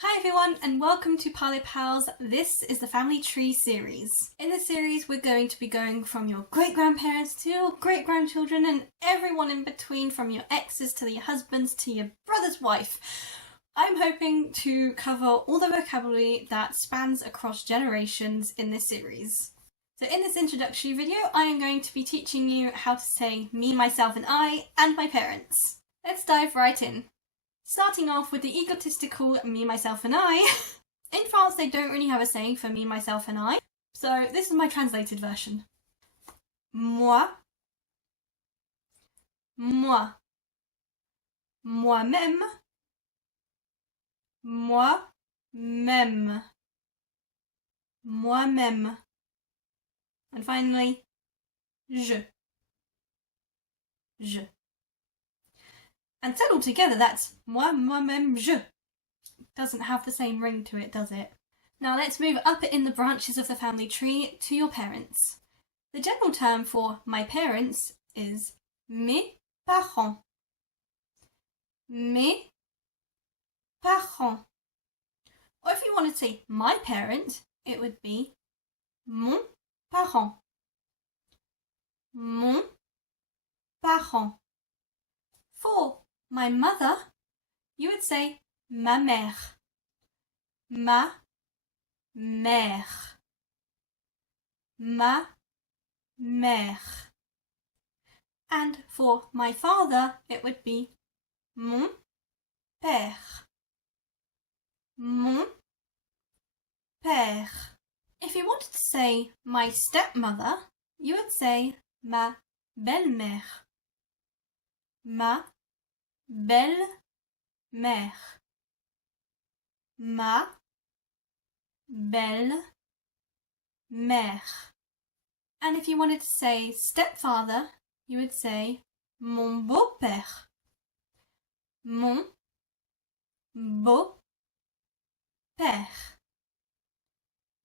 Hi everyone and welcome to Parlez. This is the family tree series. In this series we're going to be going from your great-grandparents to your great-grandchildren and everyone in between, from your exes to your husbands to your brother's wife. I'm hoping to cover all the vocabulary that spans across generations in this series. So in this introductory video I am going to be teaching you how to say me, myself and I and my parents. Let's dive right in. Starting off with the egotistical me, myself and I. In France they don't really have a saying for me, myself and I, so this is my translated version. Moi, moi, moi-même, moi-même, moi-même, and finally, je. And said all together, that's moi, moi-même, je. Doesn't have the same ring to it, does it? Now let's move up in the branches of the family tree to your parents. The general term for my parents is mes parents. Mes parents. Or if you want to say my parent, it would be mon parent. Mon parent. For my mother, you would say ma mère. Ma mère. Ma mère. And for my father, it would be mon père. Mon père. If you wanted to say my stepmother, you would say ma belle-mère. Ma belle-mère. Ma belle-mère. And if you wanted to say stepfather, you would say mon beau-père. Mon beau-père.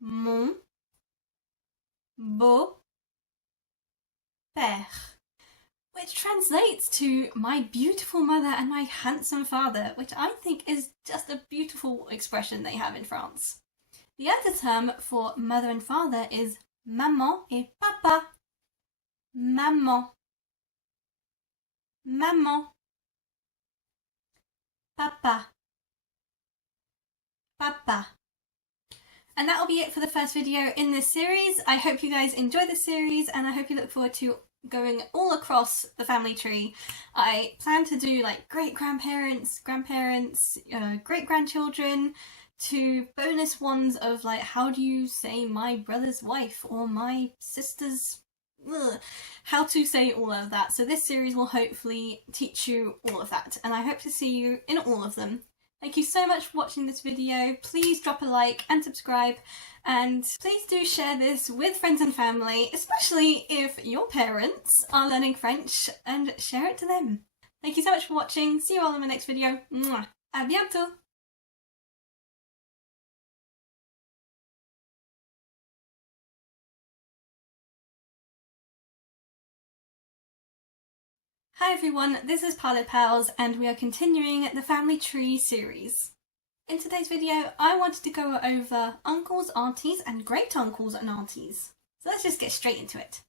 Mon beau-père. Which translates to my beautiful mother and my handsome father, which I think is just a beautiful expression they have in France. The other term for mother and father is maman et papa. Maman. Maman. Papa. Papa. And that'll be it for the first video in this series. I hope you guys enjoy this series and I hope you look forward to going all across the family tree. I plan to do like great-grandparents, grandparents, great-grandchildren, to bonus ones of like how do you say my brother's wife or my sister's, how to say all of that. So this series will hopefully teach you all of that and I hope to see you in all of them. Thank you so much for watching this video. Please drop a like and subscribe, and please do share this with friends and family, especially if your parents are learning French, and share it to them. Thank you so much for watching. See you all in my next video. Mwah. À bientôt! Hi everyone, this is Parlez and we are continuing the family tree series. In today's video, I wanted to go over uncles, aunties and great-uncles and aunties. So let's just get straight into it.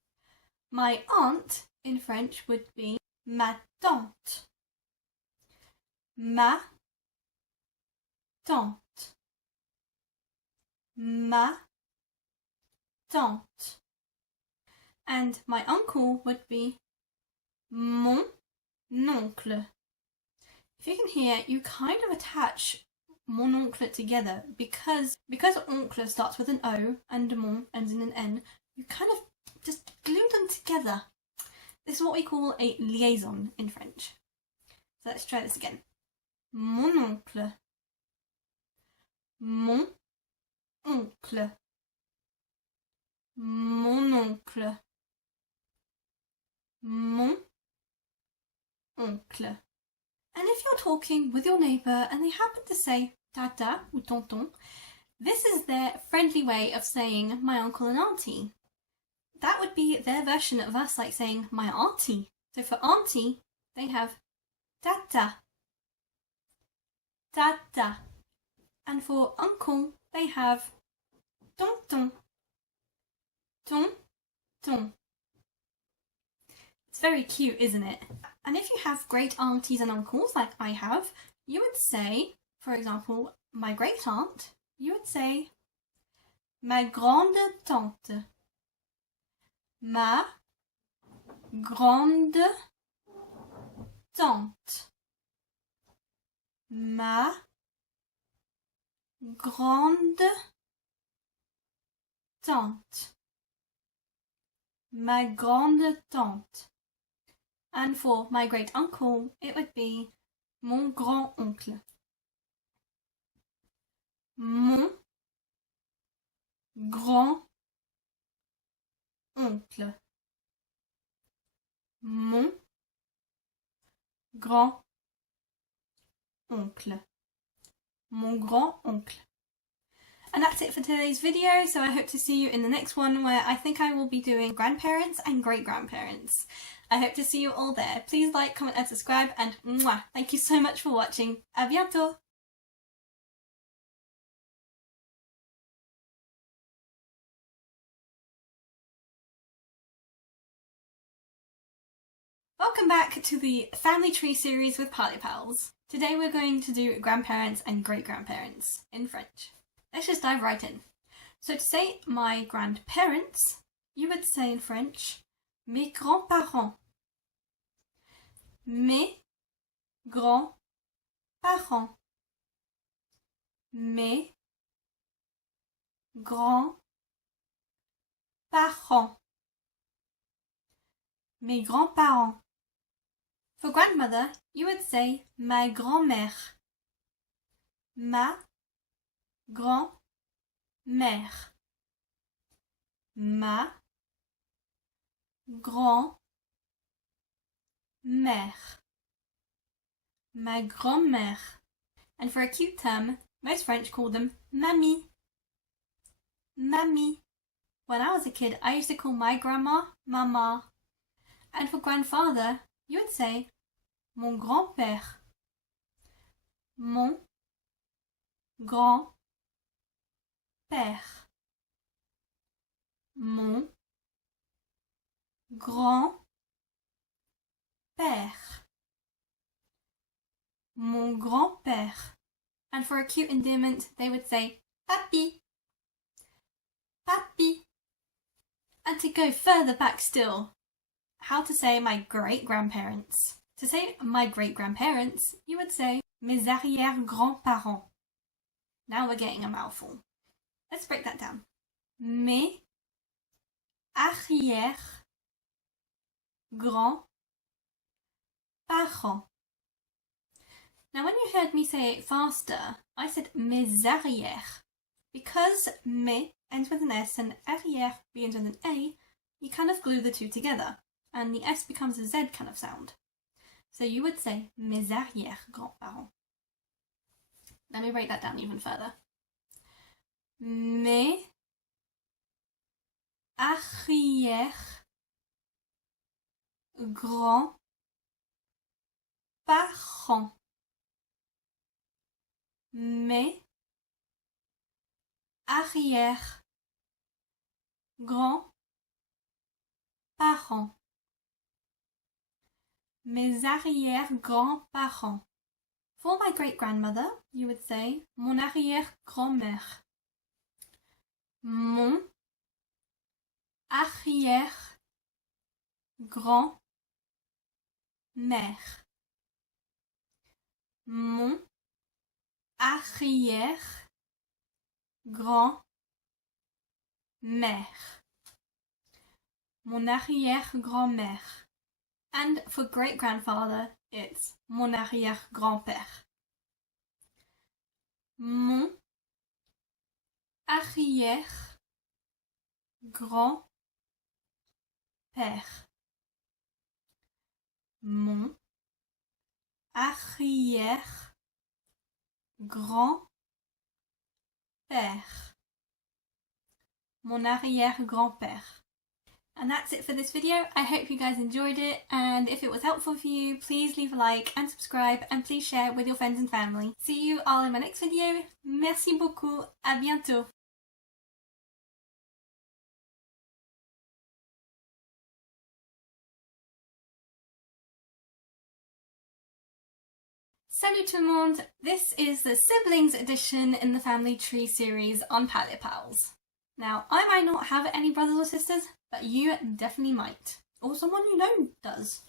My aunt in French would be ma tante. Ma tante. Ma tante. And my uncle would be mon oncle. If you can hear, you kind of attach mon oncle together because oncle starts with an O and mon ends in an N. You kind of just glue them together. This is what we call a liaison in French. So let's try this again. Mon oncle. Mon oncle. Mon oncle. Mon oncle. And if you're talking with your neighbour and they happen to say tata ou tonton, this is their friendly way of saying my uncle and auntie. That would be their version of us like saying my auntie. So for auntie, they have tata. Tata. And for uncle, they have tonton. Tonton. It's very cute, isn't it? And if you have great aunties and uncles like I have, you would say, for example, my great aunt, you would say ma grande tante. Ma grande tante. Ma grande tante. Ma grande tante. And for my great uncle, it would be mon grand-oncle. Mon grand-oncle. Mon grand-oncle. Mon grand-oncle. And that's it for today's video, so I hope to see you in the next one where I think I will be doing grandparents and great-grandparents. I hope to see you all there. Please like, comment and subscribe, and mwah, thank you so much for watching. À bientôt! Welcome back to the Family Tree series with Parlez. Today we're going to do grandparents and great-grandparents in French. Let's just dive right in. So to say my grandparents, you would say in French, mes grands-parents. Mes grands-parents. Mes grands-parents. Mes grands-parents. For grandmother, you would say ma grand-mère. Ma grand-mère. Ma grand-mère. Ma grand-mère. And for a cute term, most French call them mamie. Mamie. When I was a kid, I used to call my grandma mama. And for grandfather, you would say mon grand-père. Mon grand-père. Mon grand-père. Mon grand-père. And for a cute endearment, they would say papi. Papi. And to go further back still, how to say my great-grandparents. To say my great-grandparents, you would say mes arrière-grands-parents. Now we're getting a mouthful. Let's break that down. Mes arrière-grands-parents. Now when you heard me say it faster, I said mes arrières. Because mes ends with an S and arrière begins with an A, you kind of glue the two together, and the S becomes a Z kind of sound. So you would say mes arrière-grands-parents. Let me break that down even further. Mes arrière-grands-parents. Mes arrière-grands-parents. Mes arrière-grands-parents. For my great-grandmother, you would say mon arrière-grand-mère. Mon arrière-grand-mère. Mon arrière-grand-mère. Mon arrière-grand-mère. And for great-grandfather, it's mon arrière-grand-père. Mon arrière-grand-père. Mon arrière-grand-père. Mon arrière-grand-père. And that's it for this video. I hope you guys enjoyed it, and if it was helpful for you, please leave a like and subscribe, and please share with your friends and family. See you all in my next video. Merci beaucoup. À bientôt. Salut tout le monde! This is the siblings edition in the family tree series on Parlez. Now, I might not have any brothers or sisters, but you definitely might. Or someone you know does.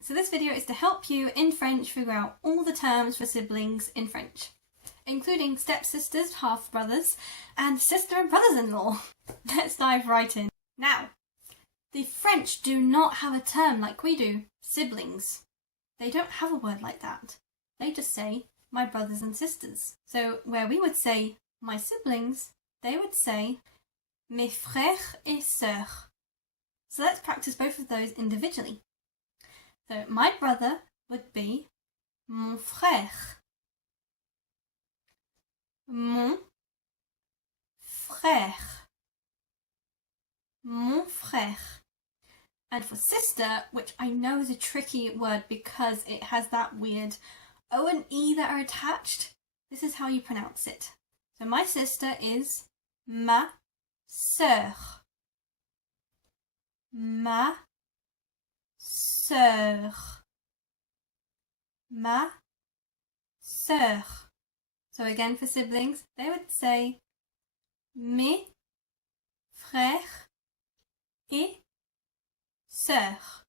So this video is to help you in French figure out all the terms for siblings in French, including stepsisters, half-brothers, and sister and brothers-in-law. Let's dive right in. Now, the French do not have a term like we do, siblings. They don't have a word like that. They just say, my brothers and sisters. So where we would say, my siblings, they would say, mes frères et sœurs. So let's practice both of those individually. So my brother would be mon frère. Mon frère. Mon frère. And for sister, which I know is a tricky word because it has that weird O and E that are attached, this is how you pronounce it. So my sister is ma sœur. Ma sœur. Ma sœur. So again for siblings, they would say mes frères et sœurs.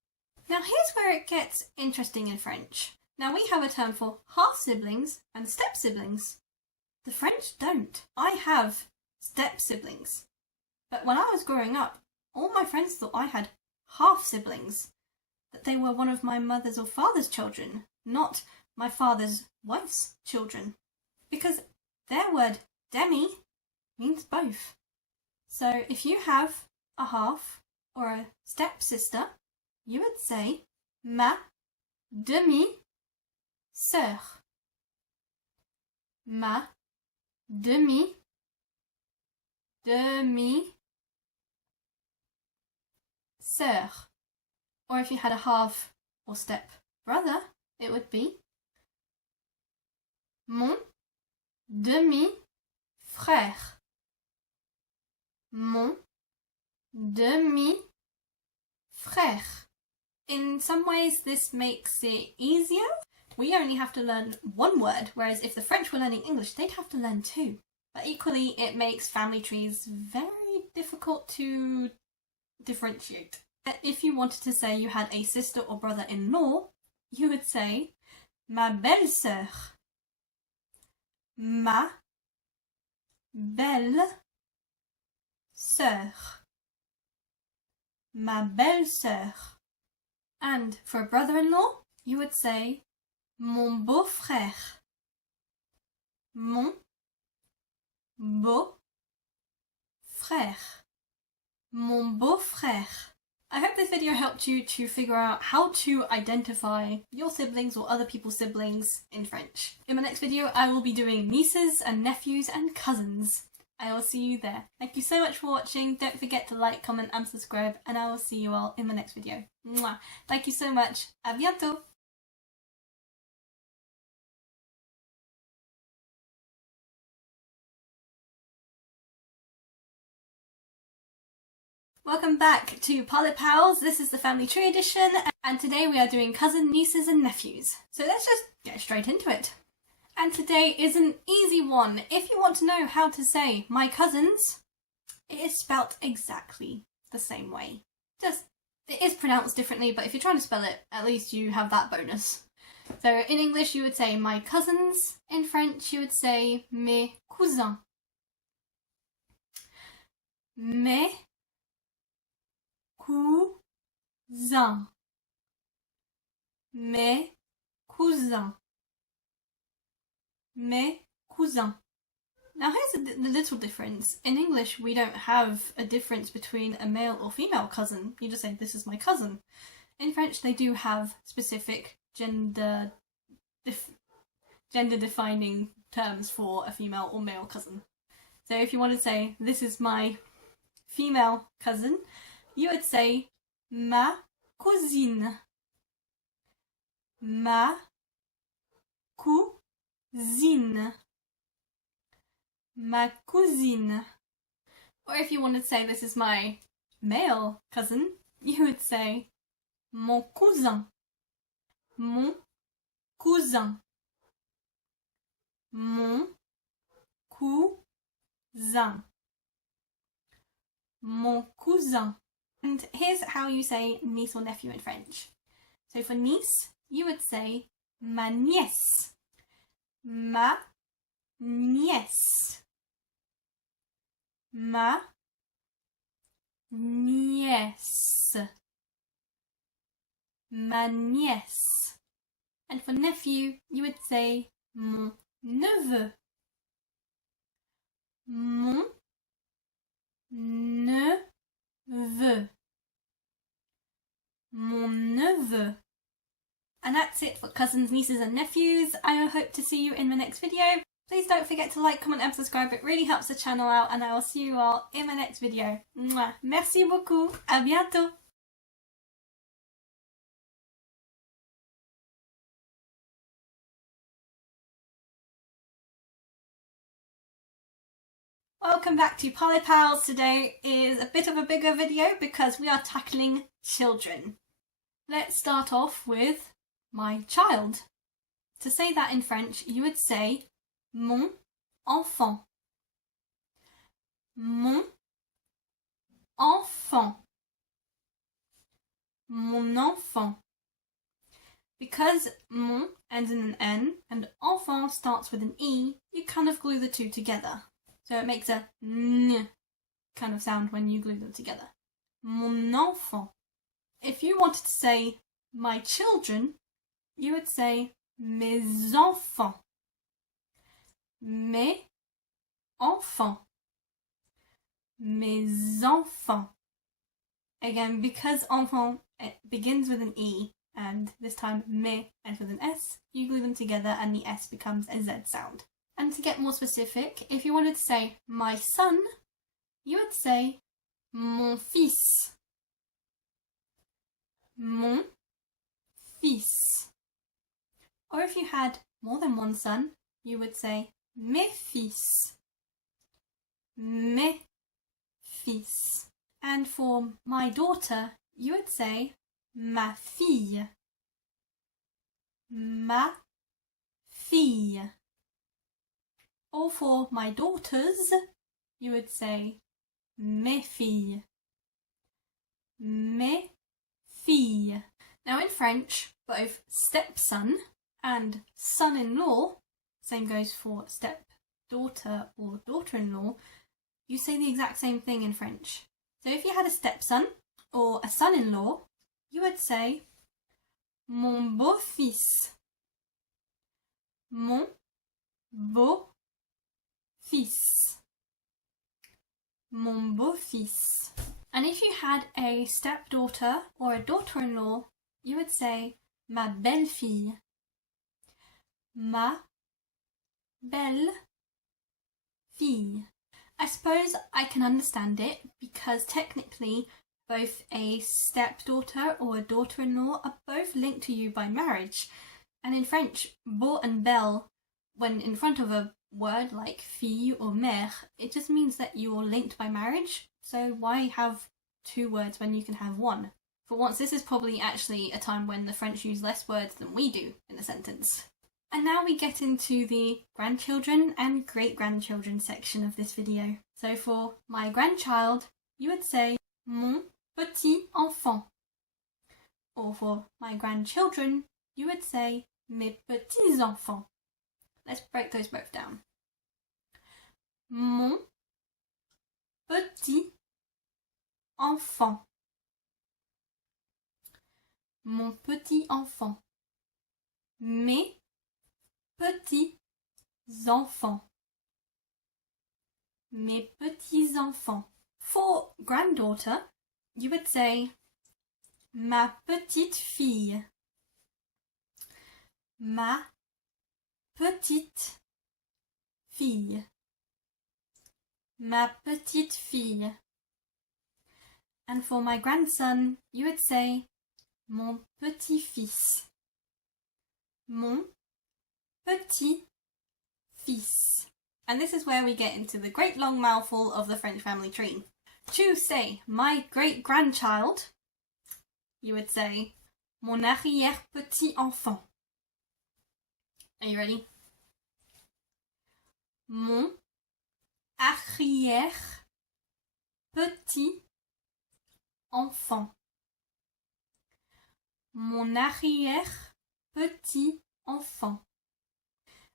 Now here's where it gets interesting in French. Now we have a term for half-siblings and step-siblings. The French don't. I have step-siblings. But when I was growing up, all my friends thought I had half-siblings, that they were one of my mother's or father's children, not my father's wife's children. Because their word demi means both. So if you have a half or a step-sister, you would say ma demi-sœur. Ma demi-sœur. Or if you had a half or step brother, it would be mon demi-frère. Mon demi-frère. In some ways this makes it easier. We only have to learn one word, whereas if the French were learning English, they'd have to learn two. But equally, it makes family trees very difficult to differentiate. If you wanted to say you had a sister or brother-in-law, you would say ma belle-sœur. Ma belle-sœur. Ma belle-sœur. And for a brother-in-law, you would say mon beau-frère. Mon beau-frère. Mon beau-frère. I hope this video helped you to figure out how to identify your siblings or other people's siblings in French. In my next video, I will be doing nieces and nephews and cousins. I will see you there. Thank you so much for watching. Don't forget to like, comment and subscribe, and I will see you all in the next video. Mwah. Thank you so much. À bientôt! Welcome back to Parlez Pals. This is the Family Tree Edition, and today we are doing cousin, nieces and nephews. So let's just get straight into it. And today is an easy one. If you want to know how to say my cousins, it is spelt exactly the same way. Just, it is pronounced differently, but if you're trying to spell it, at least you have that bonus. So in English you would say my cousins. In French you would say mes cousins. Mes cousins. Mes cousins. Mes cousins. Now here's the little difference. In English we don't have a difference between a male or female cousin. You just say this is my cousin. In French they do have specific gender defining terms for a female or male cousin. So if you want to say this is my female cousin, you would say ma cousine. Ma cousine. Ma cousine. Or if you wanted to say this is my male cousin, you would say mon cousin. Mon cousin. Mon cousin. Mon cousin. And here's how you say niece or nephew in French. So for niece, you would say ma nièce. Ma nièce. Ma nièce. Ma nièce. And for nephew, you would say mon neveu. Mon neveu. Mon neveu. And that's it for cousins, nieces and nephews. I hope to see you in the next video. Please don't forget to like, comment and subscribe. It really helps the channel out, and I will see you all in my next video. Mwah. Merci beaucoup. À bientôt. Welcome back to Parlez Pals. Today is a bit of a bigger video because we are tackling children. Let's start off with my child. To say that in French, you would say mon enfant. Mon enfant. Mon enfant. Because mon ends in an N and enfant starts with an E, you kind of glue the two together. So it makes a N kind of sound when you glue them together. Mon enfant. If you wanted to say my children, you would say mes enfants. Mes enfants. Mes enfants. Again, because enfant it begins with an E, and this time mes ends with an S, you glue them together and the S becomes a Z sound. And to get more specific, if you wanted to say my son, you would say mon fils. Mon fils. Or if you had more than one son, you would say mes fils. Mes fils. And for my daughter, you would say ma fille. Ma fille. Or for my daughters, you would say mes filles. Mes filles. Now in French, both stepson and son-in-law, same goes for stepdaughter or daughter-in-law, you say the exact same thing in French. So if you had a stepson or a son-in-law, you would say mon beau-fils. Mon beau-fils. Mon beau-fils. And if you had a stepdaughter or a daughter-in-law, you would say ma belle-fille. Ma belle-fille. I suppose I can understand it because technically both a stepdaughter or a daughter-in-law are both linked to you by marriage. And in French, beau and belle, when in front of a word like fille or mère, it just means that you're linked by marriage. So why have two words when you can have one? For once, this is probably actually a time when the French use less words than we do in a sentence. And now we get into the grandchildren and great-grandchildren section of this video. So for my grandchild, you would say mon petit enfant. Or for my grandchildren, you would say mes petits enfants. Let's break those both down. Mon petit enfant. Mon petit enfant. Mes petits enfants. Mes petits enfants. For granddaughter, you would say ma petite fille. Ma petite fille. Ma petite fille. And for my grandson, you would say mon petit-fils. Mon petit-fils. And this is where we get into the great long mouthful of the French family tree. To say my great-grandchild, you would say mon arrière-petit-enfant. Are you ready? Mon arrière-petit-enfant. Mon arrière-petit-enfant.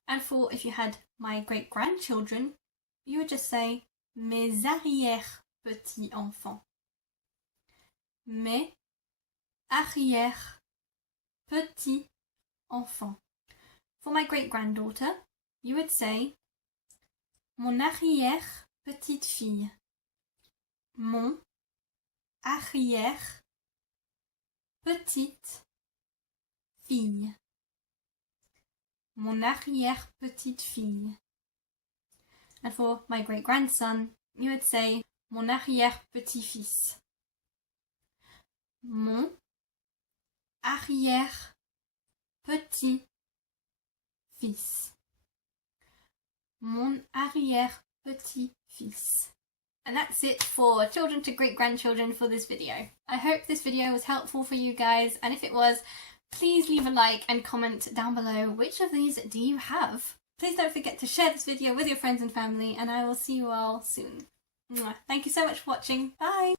And for if you had my great-grandchildren, you would just say mes arrière-petits-enfants. Mes arrière-petits-enfants. For my great-granddaughter, you would say mon arrière-petite-fille. Mon arrière-petite-fille. Mon arrière-petite-fille. And for my great-grandson, you would say mon arrière-petit-fils. Mon arrière-petit-fils. Mon arrière-petit-fils. And that's it for children to great-grandchildren for this video. I hope this video was helpful for you guys, and if it was, please leave a like and comment down below which of these do you have. Please don't forget to share this video with your friends and family, and I will see you all soon. Thank you so much for watching. Bye!